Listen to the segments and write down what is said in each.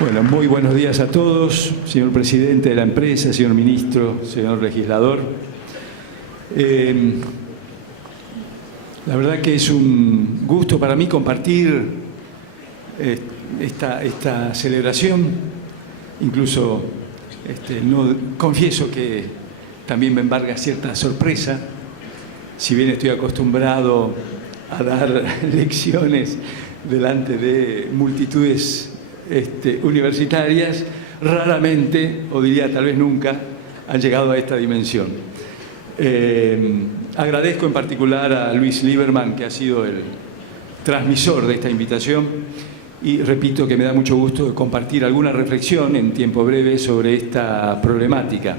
Bueno, muy buenos días a todos, señor presidente de la empresa, señor ministro, señor legislador. La verdad que es un gusto para mí compartir esta celebración. Incluso confieso que también me embarga cierta sorpresa, si bien estoy acostumbrado a dar lecciones delante de multitudes universitarias, raramente, o diría tal vez nunca, han llegado a esta dimensión. Agradezco en particular a Luis Lieberman, que ha sido el transmisor de esta invitación, y repito que me da mucho gusto compartir alguna reflexión en tiempo breve sobre esta problemática.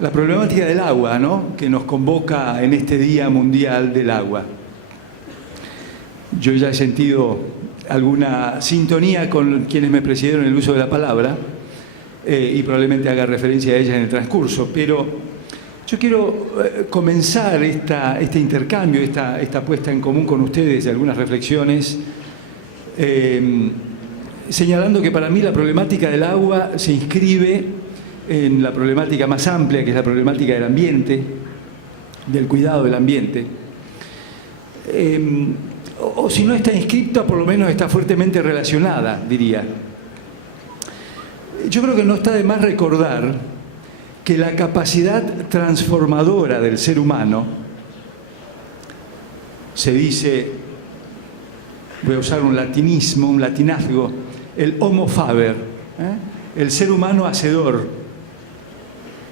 La problemática del agua, ¿no?, que nos convoca en este Día Mundial del Agua. Yo ya he sentido alguna sintonía con quienes me precedieron en el uso de la palabra y probablemente haga referencia a ella en el transcurso, pero yo quiero comenzar este intercambio, esta puesta en común con ustedes de algunas reflexiones, señalando que para mí la problemática del agua se inscribe en la problemática más amplia, que es la problemática del ambiente, del cuidado del ambiente. O si no está inscrita, por lo menos está fuertemente relacionada, diría. Yo creo que no está de más recordar que la capacidad transformadora del ser humano, se dice, voy a usar un latinismo, un latinazgo, el homo faber, el ser humano hacedor,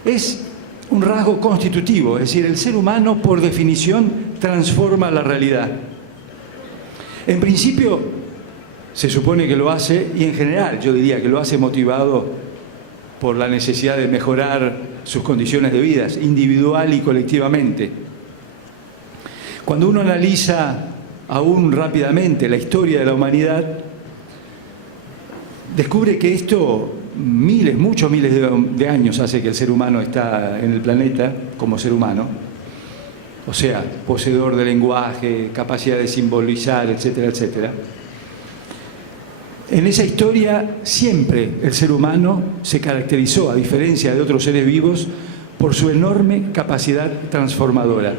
es un rasgo constitutivo, es decir, el ser humano por definición transforma la realidad. En principio se supone que lo hace, y en general yo diría que lo hace motivado por la necesidad de mejorar sus condiciones de vida, individual y colectivamente. Cuando uno analiza aún rápidamente la historia de la humanidad, descubre que esto muchos miles de años hace que el ser humano está en el planeta como ser humano. O sea, poseedor de lenguaje, capacidad de simbolizar, etcétera, etcétera. En esa historia siempre el ser humano se caracterizó, a diferencia de otros seres vivos, por su enorme capacidad transformadora.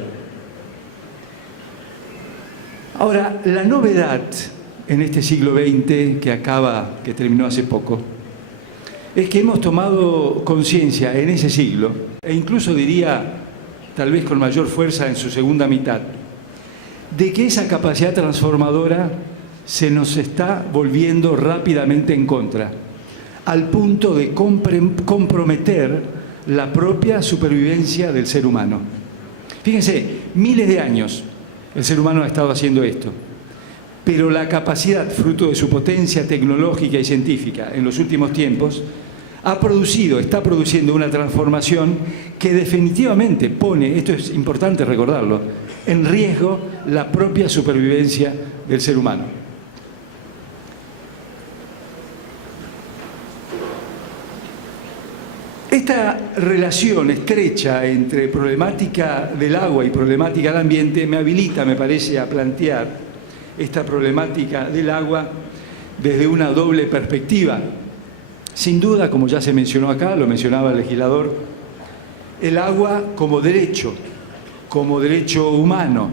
Ahora, la novedad en este siglo XX que terminó hace poco, es que hemos tomado conciencia en ese siglo, e incluso diría, tal vez con mayor fuerza en su segunda mitad, de que esa capacidad transformadora se nos está volviendo rápidamente en contra, al punto de comprometer la propia supervivencia del ser humano. Fíjense, miles de años el ser humano ha estado haciendo esto, pero la capacidad, fruto de su potencia tecnológica y científica en los últimos tiempos, está produciendo una transformación que definitivamente pone, esto es importante recordarlo, en riesgo la propia supervivencia del ser humano. Esta relación estrecha entre problemática del agua y problemática del ambiente me habilita, me parece, a plantear esta problemática del agua desde una doble perspectiva. Sin duda, como ya se mencionó acá, lo mencionaba el legislador, el agua como derecho humano,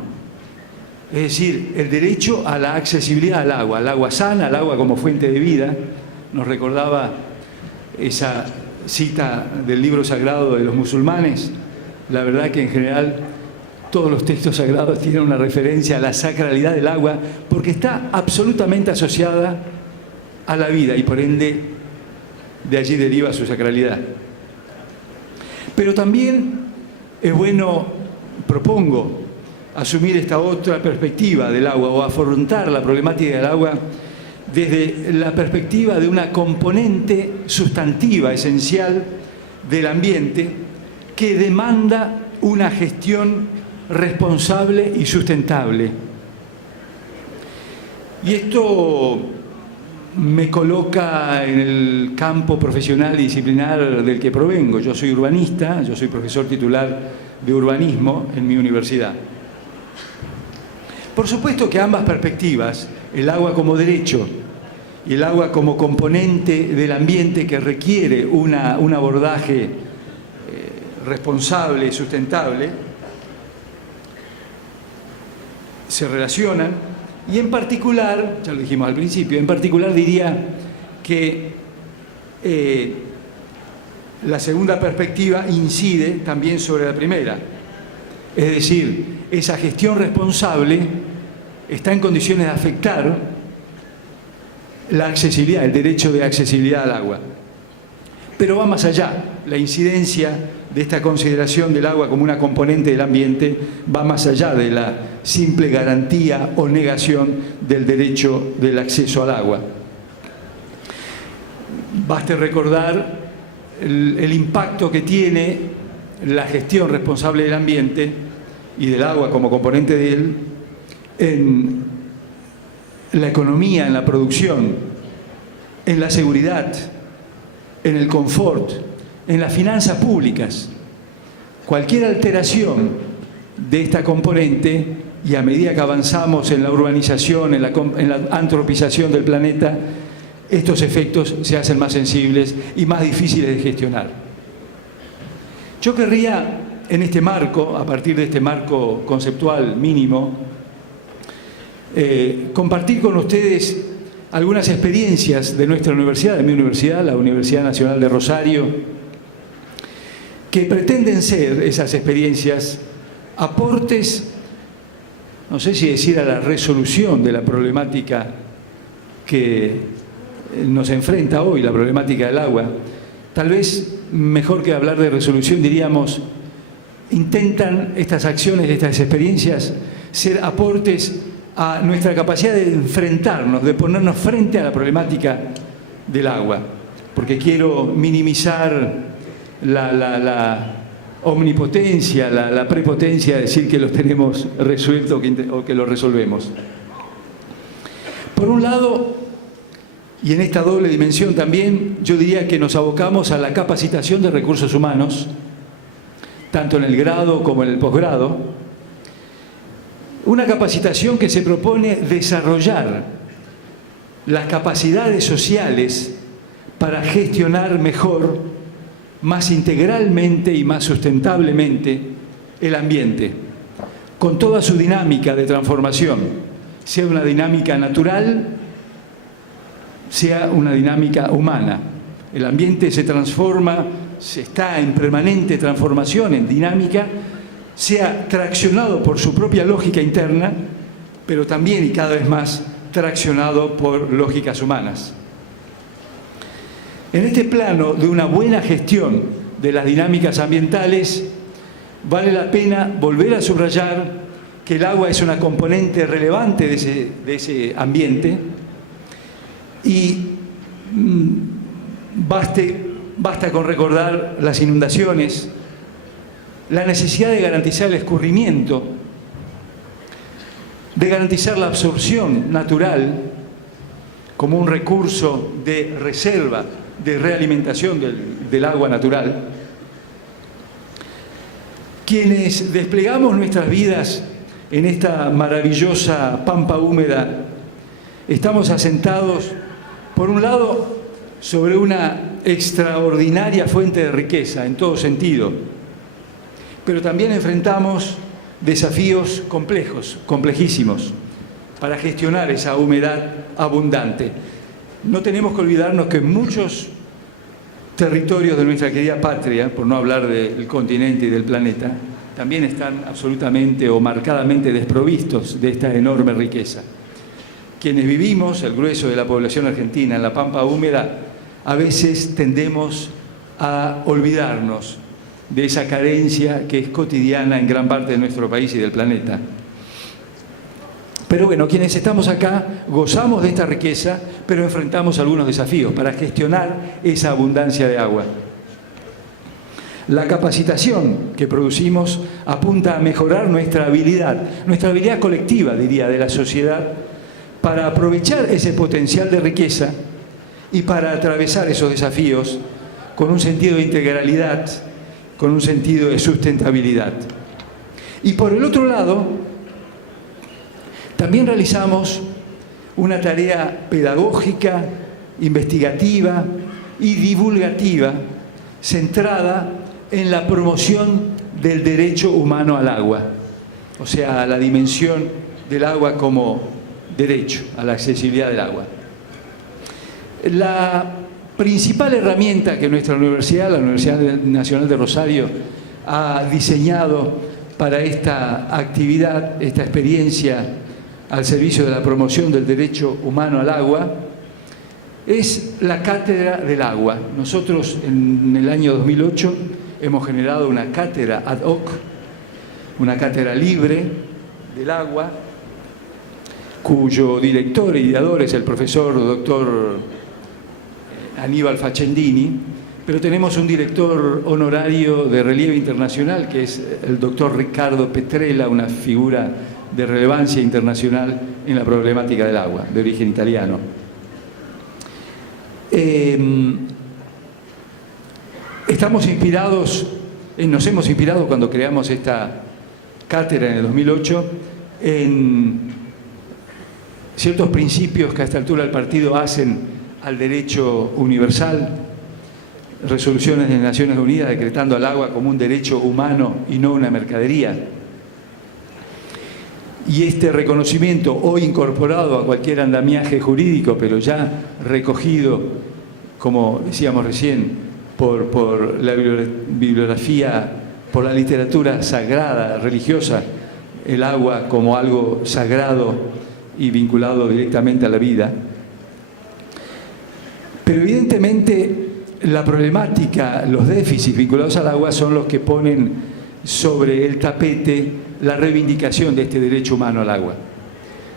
es decir, el derecho a la accesibilidad al agua sana, al agua como fuente de vida. Nos recordaba esa cita del libro sagrado de los musulmanes. La verdad que en general todos los textos sagrados tienen una referencia a la sacralidad del agua porque está absolutamente asociada a la vida y por ende de allí deriva su sacralidad. Pero también es bueno, propongo, asumir esta otra perspectiva del agua o afrontar la problemática del agua desde la perspectiva de una componente sustantiva, esencial del ambiente que demanda una gestión responsable y sustentable. Y esto me coloca en el campo profesional y disciplinar del que provengo. Yo soy urbanista, yo soy profesor titular de urbanismo en mi universidad. Por supuesto que ambas perspectivas, el agua como derecho y el agua como componente del ambiente que requiere un abordaje responsable, sustentable, se relacionan, y en particular, ya lo dijimos al principio, en particular diría que la segunda perspectiva incide también sobre la primera. Es decir, esa gestión responsable está en condiciones de afectar la accesibilidad, el derecho de accesibilidad al agua. Pero va más allá. La incidencia de esta consideración del agua como una componente del ambiente va más allá de la simple garantía o negación del derecho del acceso al agua. Baste recordar el impacto que tiene la gestión responsable del ambiente y del agua como componente de él en la economía, en la producción, en la seguridad, en el confort, en las finanzas públicas. Cualquier alteración de esta componente, y a medida que avanzamos en la urbanización, en la antropización del planeta, estos efectos se hacen más sensibles y más difíciles de gestionar. Yo querría, en este marco, a partir de este marco conceptual mínimo, compartir con ustedes algunas experiencias de nuestra universidad, de mi universidad, la Universidad Nacional de Rosario, que pretenden ser esas experiencias aportes, no sé si decir a la resolución de la problemática que nos enfrenta hoy, la problemática del agua. Tal vez, mejor que hablar de resolución, diríamos, intentan estas acciones, estas experiencias, ser aportes a nuestra capacidad de enfrentarnos, de ponernos frente a la problemática del agua. Porque quiero minimizar la omnipotencia, la prepotencia de decir que los tenemos resueltos o que los resolvemos. Por un lado, y en esta doble dimensión también, yo diría que nos abocamos a la capacitación de recursos humanos, tanto en el grado como en el posgrado. Una capacitación que se propone desarrollar las capacidades sociales para gestionar mejor, más integralmente y más sustentablemente el ambiente, con toda su dinámica de transformación, sea una dinámica natural, sea una dinámica humana. El ambiente se transforma, está en permanente transformación, en dinámica, sea traccionado por su propia lógica interna, pero también y cada vez más traccionado por lógicas humanas. En este plano de una buena gestión de las dinámicas ambientales, vale la pena volver a subrayar que el agua es una componente relevante de ese ambiente, y basta con recordar las inundaciones, la necesidad de garantizar el escurrimiento, de garantizar la absorción natural como un recurso de reserva, de realimentación del agua natural. Quienes desplegamos nuestras vidas en esta maravillosa pampa húmeda, estamos asentados, por un lado, sobre una extraordinaria fuente de riqueza en todo sentido, pero también enfrentamos desafíos complejos, complejísimos, para gestionar esa humedad abundante. No tenemos que olvidarnos que muchos territorios de nuestra querida patria, por no hablar del continente y del planeta, también están absolutamente o marcadamente desprovistos de esta enorme riqueza. Quienes vivimos, el grueso de la población argentina, en la pampa húmeda, a veces tendemos a olvidarnos de esa carencia que es cotidiana en gran parte de nuestro país y del planeta. Pero bueno, quienes estamos acá gozamos de esta riqueza, pero enfrentamos algunos desafíos para gestionar esa abundancia de agua. La capacitación que producimos apunta a mejorar nuestra habilidad colectiva, diría, de la sociedad, para aprovechar ese potencial de riqueza y para atravesar esos desafíos con un sentido de integralidad, con un sentido de sustentabilidad. Y por el otro lado, también realizamos una tarea pedagógica, investigativa y divulgativa centrada en la promoción del derecho humano al agua, o sea, a la dimensión del agua como derecho, a la accesibilidad del agua. La principal herramienta que nuestra universidad, la Universidad Nacional de Rosario, ha diseñado para esta actividad, esta experiencia al servicio de la promoción del derecho humano al agua, es la Cátedra del Agua. Nosotros en el año 2008 hemos generado una cátedra ad hoc, una cátedra libre del agua, cuyo director e ideador es el profesor doctor Aníbal Facendini, pero tenemos un director honorario de relieve internacional, que es el doctor Ricardo Petrella, una figura de relevancia internacional en la problemática del agua, de origen italiano. Nos hemos inspirado cuando creamos esta cátedra en el 2008 en ciertos principios que a esta altura del partido hacen al derecho universal, resoluciones de Naciones Unidas decretando al agua como un derecho humano y no una mercadería. Y este reconocimiento, hoy incorporado a cualquier andamiaje jurídico, pero ya recogido, como decíamos recién, por la bibliografía, por la literatura sagrada, religiosa, el agua como algo sagrado y vinculado directamente a la vida. Pero evidentemente la problemática, los déficits vinculados al agua son los que ponen sobre el tapete la reivindicación de este derecho humano al agua.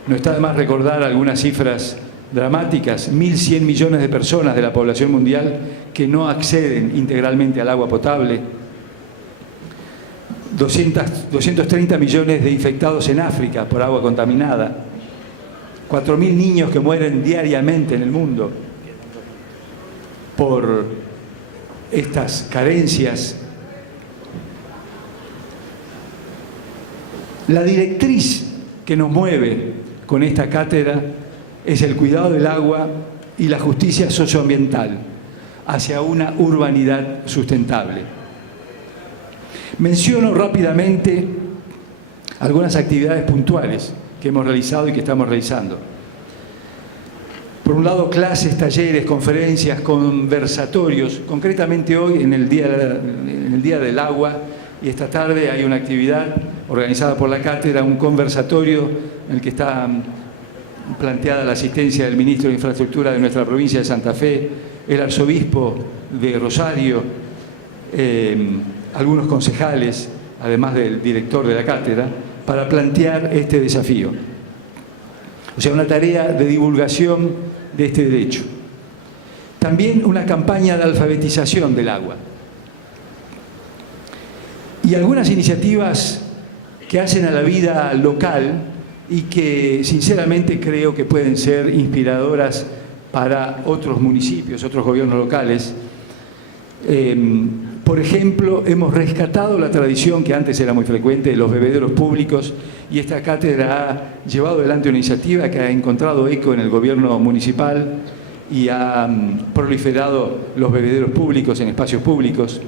No está de más recordar algunas cifras dramáticas: 1.100 millones de personas de la población mundial que no acceden integralmente al agua potable, 230 millones de infectados en África por agua contaminada, 4.000 niños que mueren diariamente en el mundo por estas carencias. La directriz que nos mueve con esta cátedra es el cuidado del agua y la justicia socioambiental hacia una urbanidad sustentable. Menciono rápidamente algunas actividades puntuales que hemos realizado y que estamos realizando. Por un lado, clases, talleres, conferencias, conversatorios. Concretamente hoy, en el Día del Agua, y esta tarde hay una actividad organizada por la cátedra, un conversatorio en el que está planteada la asistencia del ministro de Infraestructura de nuestra provincia de Santa Fe, el arzobispo de Rosario, algunos concejales, además del director de la cátedra, para plantear este desafío. O sea, una tarea de divulgación de este derecho. También una campaña de alfabetización del agua. Y algunas iniciativas que hacen a la vida local y que sinceramente creo que pueden ser inspiradoras para otros municipios, otros gobiernos locales. Por ejemplo, hemos rescatado la tradición que antes era muy frecuente de los bebederos públicos, y esta cátedra ha llevado adelante una iniciativa que ha encontrado eco en el gobierno municipal y ha proliferado los bebederos públicos en espacios públicos.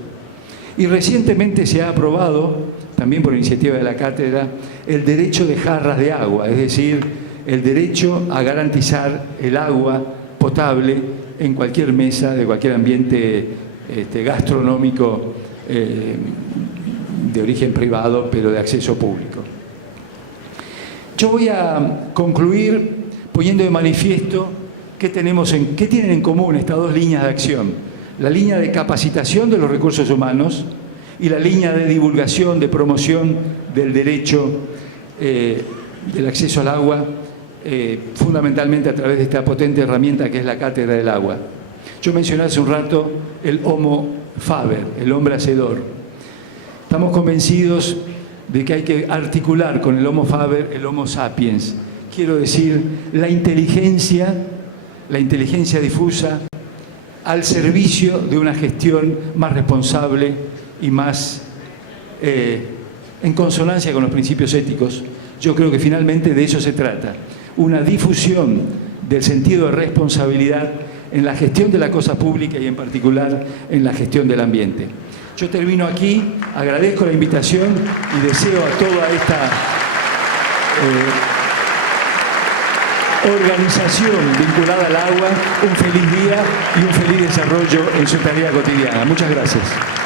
Y recientemente se ha aprobado, también por iniciativa de la cátedra, el derecho de jarras de agua, es decir, el derecho a garantizar el agua potable en cualquier mesa de cualquier ambiente gastronómico de origen privado, pero de acceso público. Yo voy a concluir poniendo de manifiesto qué tienen en común estas dos líneas de acción: la línea de capacitación de los recursos humanos y la línea de divulgación, de promoción del derecho del acceso al agua, fundamentalmente a través de esta potente herramienta que es la Cátedra del Agua. Yo mencioné hace un rato el Homo Faber, el hombre hacedor. Estamos convencidos de que hay que articular con el Homo Faber el Homo Sapiens. Quiero decir, la inteligencia difusa al servicio de una gestión más responsable y más en consonancia con los principios éticos. Yo creo que finalmente de eso se trata. Una difusión del sentido de responsabilidad en la gestión de la cosa pública y en particular en la gestión del ambiente. Yo termino aquí, agradezco la invitación y deseo a toda esta organización vinculada al agua un feliz día y un feliz desarrollo en su tarea cotidiana. Muchas gracias.